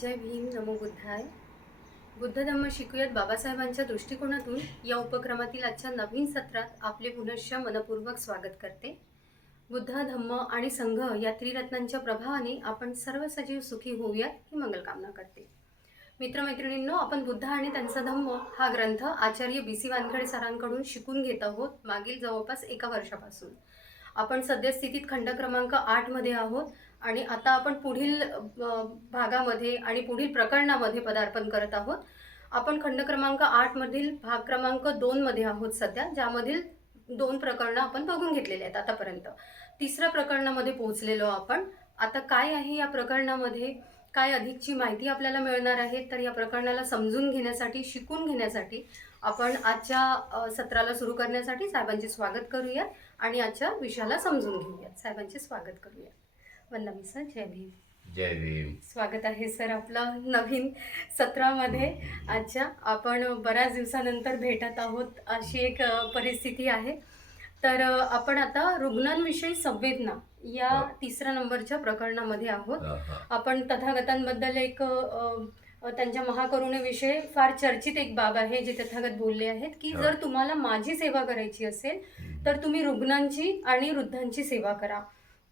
जय भीम नमो बुद्धाय. बुद्ध धम्म शिकूयात बाबासाहेबांच्या दृष्टिकोनातून. या उपक्रमातील आजच्या नवीन सत्रात आपले पुनश्च मनपूर्वक स्वागत करते. बुद्ध धम्म आणि संघ या त्रिरत्नांच्या प्रभावाने आपण सर्व सजीव सुखी होऊयात ही मंगलकामना करते. मित्रमैत्रिणींनो आपण बुद्ध आणि त्यांचा धम्म हा ग्रंथ आचार्य बी सी वानखेडे सरांकडून शिकून घेत आहोत मागील जवळपास एका वर्षापासून. आपण सद्यस्थितीत खंड क्रमांक आठमध्ये आहोत. आणि आता आपण पुढील भागामध्ये आणि पुढील प्रकरणामध्ये पदार्पण करत आहोत. आपण खंड क्रमांक आठमधील भाग क्रमांक दोनमध्ये आहोत सध्या ज्यामधील दोन प्रकरणं आपण बघून घेतलेली आहेत आतापर्यंत. तिसऱ्या प्रकरणामध्ये पोहोचलेलो आपण. आता काय आहे या प्रकरणामध्ये? काय अधिकची माहिती आपल्याला मिळणार आहे? तर या प्रकरणाला समजून घेण्यासाठी शिकून घेण्यासाठी आपण आजच्या सत्राला सुरू करण्यासाठी साहेबांचे स्वागत करूयात आणि आजच्या विषयाला समजून घेऊयात. साहेबांचे स्वागत करूयात. सर जय भीम. जय भीम स्वागत आहे सर आपलं नवीन सत्रामध्ये. आजच्या आपण बऱ्याच दिवसानंतर भेटत आहोत अशी एक परिस्थिती आहे. तर आपण आता रुग्णांविषयी संवेदना या. तिसऱ्या नंबरच्या प्रकरणामध्ये आहोत. आपण तथागतांबद्दल एक त्यांच्या महाकरुणेविषयी फार चर्चित एक बाब आहे जे तथागत बोलले आहेत की. जर तुम्हाला माझी सेवा करायची असेल तर तुम्ही रुग्णांची आणि वृद्धांची सेवा करा.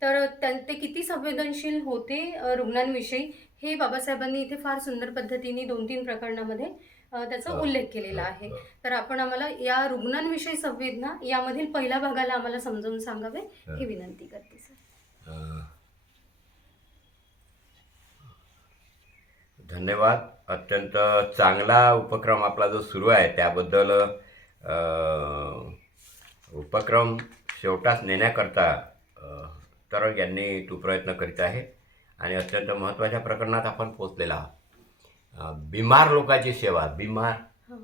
तर त्यां- ते किती संवेदनशील होते रुग्णांविषयी हे बाबासाहेबांनी इथे फार सुंदर पद्धतीने दोन तीन प्रकरणामध्ये त्याचा. उल्लेख केलेला आहे तर आपण आम्हाला या रुग्णांविषयी संवेदना यामधील पहिल्या भागाला आम्हाला समजावून सांगावे हा. विनंती करते सर धन्यवाद अत्यंत चांगला उपक्रम आपला जो सुरू आहे त्याबद्दल उपक्रम शेवटास नेण्याकरता तर यांनी तू प्रयत्न करीत आहे. आणि अत्यंत महत्त्वाच्या प्रकरणात आपण पोचलेला आहोत. बिमार लोकांची सेवा बिमार हा.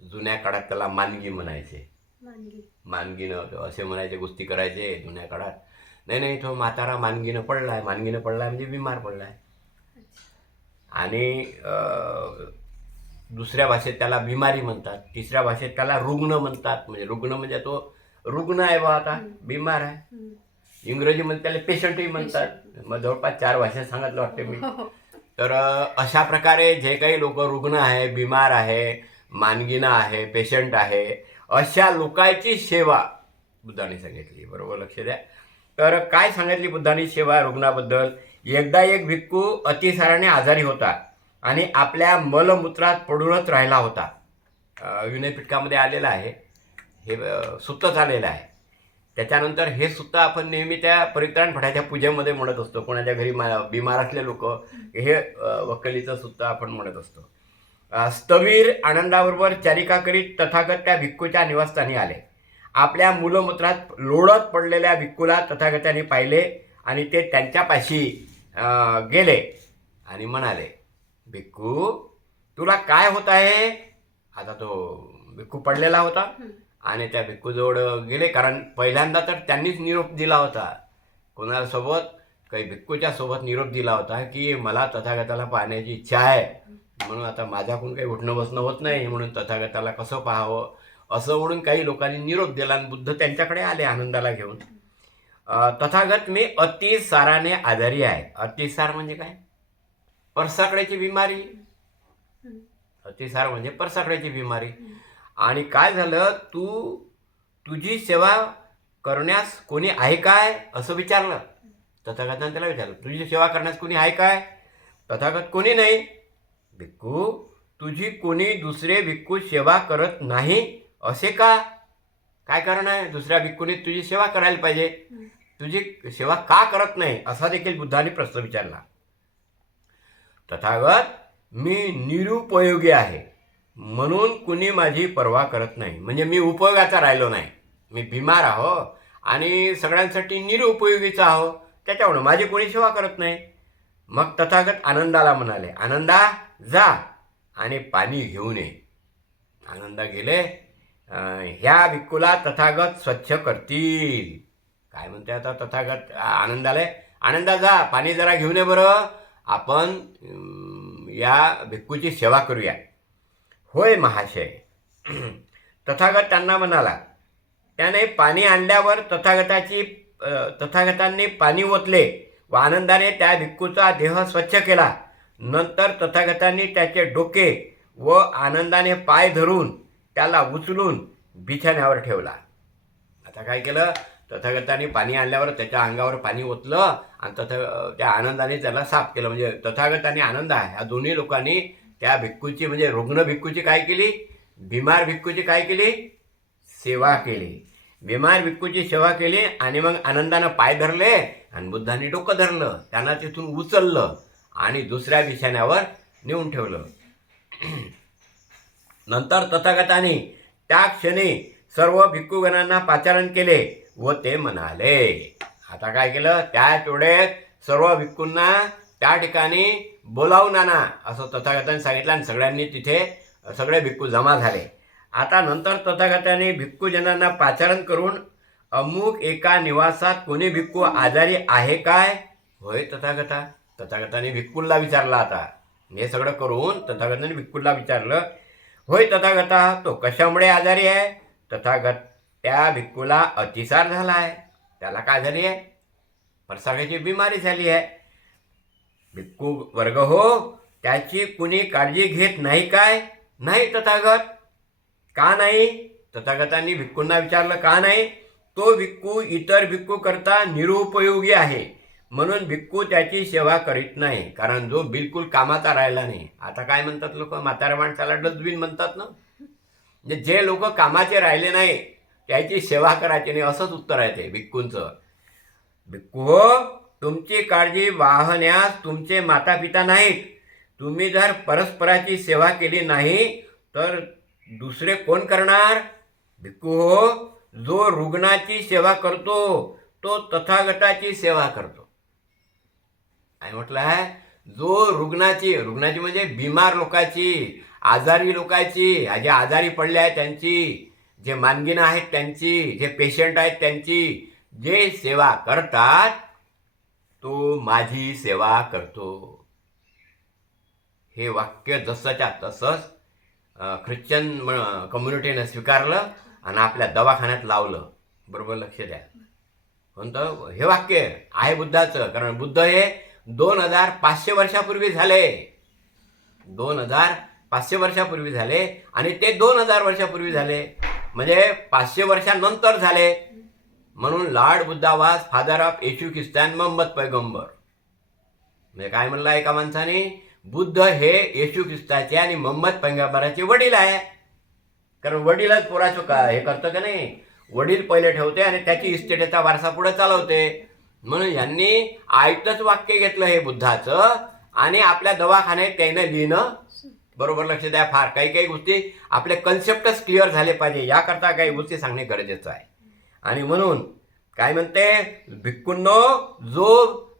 जुन्या काळात त्याला मानगी म्हणायचे. मानगी. मानगीनं असे म्हणायचे कुस्ती करायचे जुन्या काळात. नाही नाही तो म्हातारा मानगीनं पडलाय मानगीनं पडलाय म्हणजे बिमार पडलाय. अच्छा. आणि दुसऱ्या भाषेत त्याला बिमारी म्हणतात तिसऱ्या भाषेत त्याला रुग्ण म्हणतात. म्हणजे रुग्ण म्हणजे तो रुग्ण आहे बा आता. बिमार आहे. इंग्रजीमध्ये त्याला पेशंटही म्हणतात. मग जवळपास चार भाषेत सांगितलं वाटते मी. हो, हो. तर अशा प्रकारे जे काही लोक रुग्ण आहे बिमार आहे मानगिना आहे पेशंट आहे अशा लोकांची सेवा बुद्धाने सांगितली. बरोबर लक्ष द्या. तर काय सांगितली बुद्धाने सेवा रुग्णाबद्दल? एकदा एक भिक्खू अतिसाराने आजारी होता आणि आपल्या मलमूत्रात पडूनच राहिला होता. विनयपिटकामध्ये आलेलं आहे. हे अ, सुत्तच आलेलं आहे. त्याच्यानंतर हे सुद्धा आपण नेहमी त्या परित्राण फटाच्या पूजेमध्ये म्हणत असतो. कोणाच्या घरी मा बिमार असले लोक हे वकलीचं सुद्धा आपण म्हणत असतो. स्तवीर स्थवीर आनंदाबरोबर चारिका करीत तथागत त्या भिक्खूच्या निवासस्थानी आले. आपल्या मूलमूत्रात लोळत पडलेल्या भिक्खूला तथागतांनी पाहिले आणि ते त्यांच्यापाशी गेले आणि म्हणाले भिक्खू तुला काय होत आहे? आता तो भिक्खू पडलेला होता. आणि त्या भिक्खूजवळ गेले. कारण पहिल्यांदा तर त्यांनीच निरोप दिला होता. कोणासोबत? काही भिक्खूच्या सोबत निरोप दिला होता की मला तथागताला पाहण्याची इच्छा आहे. म्हणून आता माझ्याकडून काही उठणं बसणं होत नाही. म्हणून तथागताला कसं पाहावं? असं म्हणून काही लोकांनी निरोप दिला आणि बुद्ध त्यांच्याकडे आले आनंदाला घेऊन. तथागत मी अतिसाराने आजारी आहे. अतिसार म्हणजे काय? परसाकड्याची बिमारी. अतिसार म्हणजे परसाकड्याची बिमारी. आणि काय झालं? तू तुझी सेवा करण्यास कोणी आहे काय? असं विचारलं. तथागताने त्याला विचारलं. तुझी सेवा करण्यास कोणी आहे काय? तथागत कोणी नाही. भिक्खू तुझी कोणी दुसरे भिक्खू सेवा करत नाही असे का? काय कारण आहे? दुसऱ्या भिक्खूने तुझी सेवा करायला पाहिजे. तुझी सेवा का करत नाही? असा देखील बुद्धाने प्रश्न विचारला. तथागत मी निरुपयोगी आहे. म्हणून कुणी माझी पर्वा करत नाही. म्हणजे मी उपयोगाचा राहिलो नाही. मी बिमार आहो आणि सगळ्यांसाठी निरुपयोगीचा आहो. त्याच्यामुळं माझी कोणी सेवा करत नाही. मग तथागत आनंदाला म्हणाले आनंदा जा आणि पाणी घेऊन ये. आनंदा गेले. ह्या भिक्कूला तथागत स्वच्छ करतील. काय म्हणते आता तथागत आनंदाला? आनंदा जा पाणी जरा घेऊन ये बरं. आपण या भिक्कूची सेवा करूया. होय महाशय. तथागत त्यांना म्हणाला त्याने पाणी आणल्यावर तथागताची तथागतांनी पाणी ओतले व आनंदाने त्या भिक्खूचा देह स्वच्छ केला. नंतर तथागतांनी त्याचे डोके व आनंदाने पाय धरून त्याला उचलून बिछाण्यावर ठेवला. आता काय केलं? तथागतांनी पाणी आणल्यावर त्याच्या अंगावर पाणी ओतलं आणि तथा त्या आनंदाने त्याला साफ केलं. म्हणजे तथागत आणि आनंद आहे. ह्या दोन्ही लोकांनी त्या भिक्खूची म्हणजे रुग्ण भिक्खूची काय केली? बिमार भिक्खूची काय केली? सेवा केली. बिमार भिक्खूची सेवा केली आणि मग आनंदानं पाय धरले आणि बुद्धांनी डोकं धरलं. त्यांना तिथून उचललं आणि दुसऱ्या बिछाण्यावर नेऊन ठेवलं. नंतर तथागताने त्या क्षणी सर्व भिक्खूगणांना पाचारण केले व ते म्हणाले आता काय केलं? त्याच वेळेत सर्व भिक्खूंना त्या ठिकाणी बोलावू नाना असं तथागताने सांगितलं आणि सगळ्यांनी तिथे सगळे भिक्खू जमा झाले. आता नंतर तथागताने भिक्खूजनांना पाचारण करून अमुक एका निवासात कोणी भिक्खू आजारी आहे काय? होय तथागता तथागताने भिक्खूला विचारला आता. हे सगळं करून तथागताने भिक्खूला विचारलं होय तथागता तो कशामुळे आजारी आहे? तथागत त्या भिक्खूला अतिसार झाला आहे त्याला काय झाली आहे? परसागाची बिमारी झाली आहे. भिक्खू वर्ग हो त्याची कुणी काळजी घेत नाही काय? नाही तथागत. का नाही? तथागतांनी भिक्खूंना विचारलं का नाही? तो भिक्खू इतर भिक्कू करता निरुपयोगी आहे. म्हणून भिक्खू त्याची सेवा करीत नाही कारण जो बिलकुल कामाचा राहिला नाही. आता काय म्हणतात लोक? म्हाताऱ्या माणसाला डस्टबिन म्हणतात ना? म्हणजे जे लोक कामाचे राहिले नाही त्याची सेवा करायची नाही असंच उत्तर आहे ते भिक्खूंचं. भिक्खू हो तुमची काळजी वाहण्यास तुमचे माता पिता नाहीत. तुम्ही जर परस्पराची सेवा केली नाही तर दुसरे कोण करणार? भिक्खू हो जो रुग्णाची सेवा करतो तो तथागताची सेवा करतो. आणि म्हटलं आहे जो रुग्णाची रुग्णाची म्हणजे बिमार लोकाची आजारी लोकांची जे आजारी पडले आहेत त्यांची जे मानगिनं आहेत त्यांची जे पेशंट आहेत त्यांची जे सेवा करतात तो माझी सेवा करतो. हे वाक्य जसंच्या तसंच ख्रिश्चन कम्युनिटीनं स्वीकारलं आणि आपल्या दवाखान्यात लावलं. बरोबर लक्ष द्या. कोणतं हे वाक्य आहे बुद्धाचं कारण बुद्ध हे दोन हजार पाचशे वर्षापूर्वी झाले. दोन हजार पाचशे वर्षापूर्वी झाले आणि ते दोन हजार वर्षापूर्वी झाले. म्हणजे पाचशे वर्षानंतर झाले. म्हणून लाड बुद्धावास फादर ऑफ येशू ख्रिस्तान मोहम्मद पैगंबर. म्हणजे काय म्हणला एका माणसाने? बुद्ध हे येशू ख्रिस्ताचे आणि मोहम्मद पैगंबराचे वडील आहे. कारण वडीलच पोराचं का हे करतं का नाही? वडील पहिले ठेवते आणि त्याची इस्टेटचा वारसा पुढे चालवते. म्हणून यांनी आयतच वाक्य घेतलं हे बुद्धाचं आणि आपल्या दवाखान्यात त्यानं लिहिणं. बरोबर लक्ष द्या फार काही काही गोष्टी आपले कन्सेप्टच क्लिअर झाले पाहिजे. याकरता काही गोष्टी सांगणे गरजेचं आहे. आणि म्हणून काय म्हणते? भिक्कूंनो जो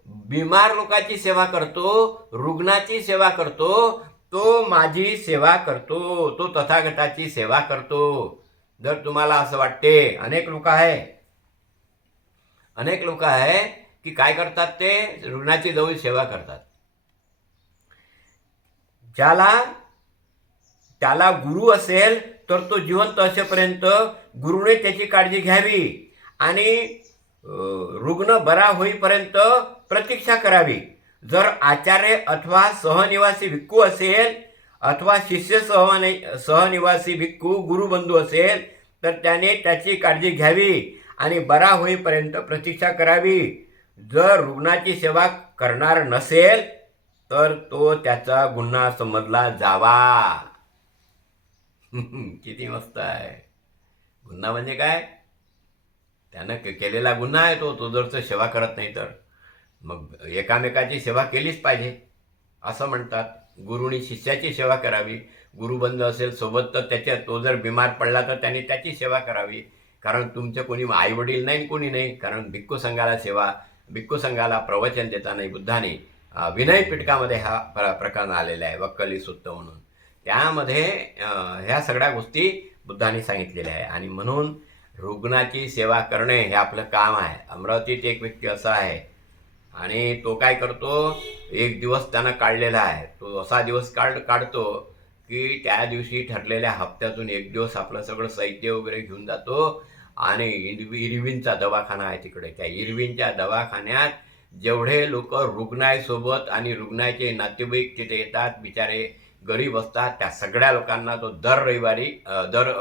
बिमार लोकांची सेवा करतो रुग्णाची सेवा करतो तो माझी सेवा करतो तो तथागताची सेवा करतो. जर तुम्हाला असं वाटते अनेक लोक आहे. अनेक लोक आहे की काय करतात ते? रुग्णाची जवळ सेवा करतात. ज्याला त्याला गुरु असेल तर तो जिवंत असेपर्यंत गुरुने त्याची काळजी घ्यावी आणि रुग्ण बरा होईपर्यंत प्रतीक्षा करावी. जर आचार्य अथवा सहनिवासी भिक्खू असेल अथवा शिष्य सहनि सहनिवासी भिक्खू गुरुबंधू असेल तर त्याने त्याची काळजी घ्यावी आणि बरा होईपर्यंत प्रतीक्षा करावी. जर रुग्णाची सेवा करणार नसेल तर तो त्याचा गुन्हा समजला जावा. किती मस्त आहे. गुन्हा म्हणजे काय? त्यानं केलेला गुन्हा आहे तो तो जर तो सेवा करत नाही तर. मग एकामेकाची सेवा केलीच पाहिजे असं म्हणतात. गुरुनी शिष्याची सेवा करावी. गुरुबंध असेल सोबत तर त्याच्या तो जर बिमार पडला तर त्याने त्याची सेवा करावी. कारण तुमचे कोणी आई वडील नाही कोणी नाही. कारण भिक्खू संघाला सेवा भिक्खू संघाला प्रवचन देताना बुद्धाने विनय पिटकामध्ये हा प्र प्रकरण आलेला आहे. वक्कली सुत्त म्हणून. त्यामध्ये ह्या सगळ्या गोष्टी बुद्धाने सांगितलेल्या आहे. आणि म्हणून रुग्णाची सेवा करणे हे आपलं काम आहे. अमरावतीत एक व्यक्ती असा आहे आणि तो काय करतो एक दिवस त्यानं काढलेला आहे. तो असा दिवस काढ काढतो की त्या दिवशी ठरलेल्या हप्त्यातून एक दिवस आपलं सगळं साहित्य वगैरे घेऊन जातो आणि इरवी इरविनचा दवाखाना आहे तिकडे. त्या इरविनच्या दवाखान्यात जेवढे लोक रुग्णायसोबत आणि रुग्णाचे नातेवाईक तिथे येतात बिचारे गरीब असतात त्या सगळ्या लोकांना तो दर रविवारी दर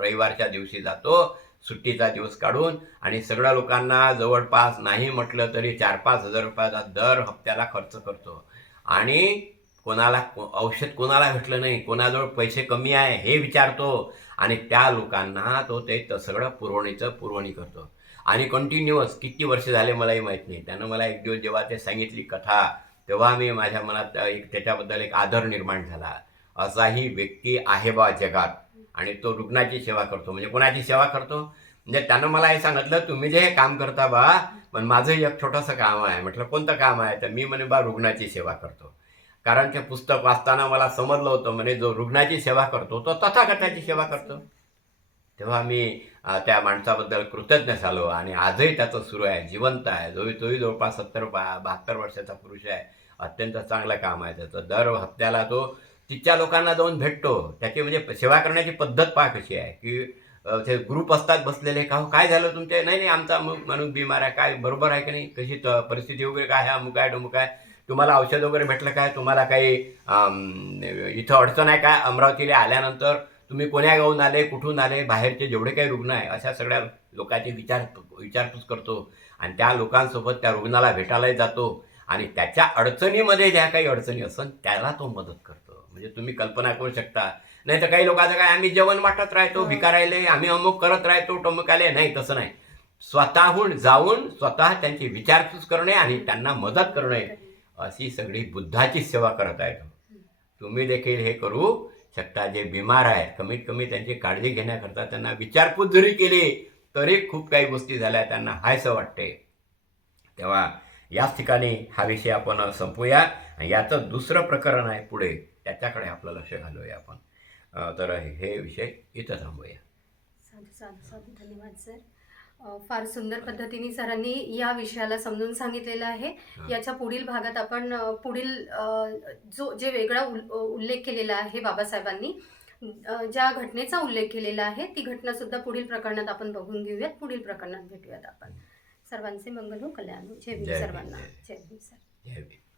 रविवारच्या दिवशी जातो सुट्टीचा दिवस काढून आणि सगळ्या लोकांना जवळपास नाही म्हटलं तरी चार पाच हजार रुपयाचा दर हप्त्याला खर्च करतो. आणि कोणाला को- औषध कोणाला भेटलं नाही कोणाजवळ पैसे कमी आहे हे विचारतो आणि त्या लोकांना तो ते सगळं पुरवणीचं पुरवणी करतो. आणि कंटिन्युअस किती वर्ष झाले मलाही माहीत नाही. त्यानं मला एक दिवस जेव्हा ते सांगितली कथा तेव्हा मी माझ्या मनात एक त्याच्याबद्दल एक आदर निर्माण झाला. असाही व्यक्ती आहे बा जगात आणि तो रुग्णाची सेवा करतो. म्हणजे कोणाची सेवा करतो? म्हणजे त्यानं मला हे सांगितलं तुम्ही जे हे काम करता बा पण माझंही एक छोटंसं काम आहे. म्हटलं कोणतं काम आहे? तर मी म्हणे बा रुग्णाची सेवा करतो. कारण ते पुस्तक वाचताना मला समजलं होतं म्हणे जो रुग्णाची सेवा करतो तो तथागताची सेवा करतो. तेव्हा मी त्या माणसाबद्दल कृतज्ञ झालो आणि आजही त्याचं सुरू आहे. जिवंत आहे. जो तोही जवळपास सत्तर बा बहात्तर वर्षाचा पुरुष आहे. अत्यंत चांगलं काम आहे त्याचं. दर हप्त्याला तो तिच्या लोकांना जाऊन भेटतो. त्याची म्हणजे सेवा करण्याची पद्धत पहा कशी आहे? की ते ग्रुप असतात बसलेले का हो, काय झालं तुमचे? नाही नाही आमचा अमुक माणूस बिमार आहे. काय बरोबर आहे की नाही? कशी परिस्थिती वगैरे काय आहे? अमुक आहे अमुक आहे? तुम्हाला औषध वगैरे भेटलं काय? तुम्हाला काही इथं अडचण आहे काय अमरावतीला आल्यानंतर तुम्ही कोण्या गावून आले? कुठून आले? बाहेरचे जेवढे काही रुग्ण आहे अशा सगळ्या लोकांचे विचार विचारपूस करतो. आणि त्या लोकांसोबत त्या रुग्णाला भेटायलाही जातो. आणि त्याच्या अडचणीमध्ये ज्या काही अडचणी असन त्याला तो मदत करतो. म्हणजे तुम्ही कल्पना करू शकता. नाही तर काही लोकांचं काय आम्ही जेवण वाटत राहतो हो. भिकारायले आम्ही अमुक करत राहतो टमुक आले. नाही तसं नाही. स्वतःहून जाऊन स्वतः त्यांची विचारपूस करणे आणि त्यांना मदत करणे अशी सगळी बुद्धाची सेवा करत आहे तुम्ही देखील हे करू शकता. जे बिमार आहेत कमीत कमी त्यांची काळजी घेण्याकरता त्यांना विचारपूस जरी केली तरी खूप काही गोष्टी झाल्या त्यांना हायसं वाटते. तेव्हा याच ठिकाणी हा विषय आपण संपूया. आणि याचं दुसरं प्रकरण आहे पुढे. त्याच्याकडे आपलं लक्ष घालूया आपण. तर हे विषय इथं थांबूया. साधू साधू साधू धन्यवाद सर. फार सुंदर पद्धतीने सरांनी या विषयाला समजून सांगितलेलं आहे. याच्या पुढील भागात आपण पुढील जो जे वेगळा उल- उल्लेख केलेला आहे बाबासाहेबांनी ज्या घटनेचा उल्लेख केलेला आहे ती घटना सुद्धा पुढील प्रकरणात आपण बघून घेऊयात. पुढील प्रकरणात भेटूयात आपण. सर्वांचे मंगल हो कल्याण हो. जय भीम जय भीम, सर्वांना जय. जय भीम सर जय भीम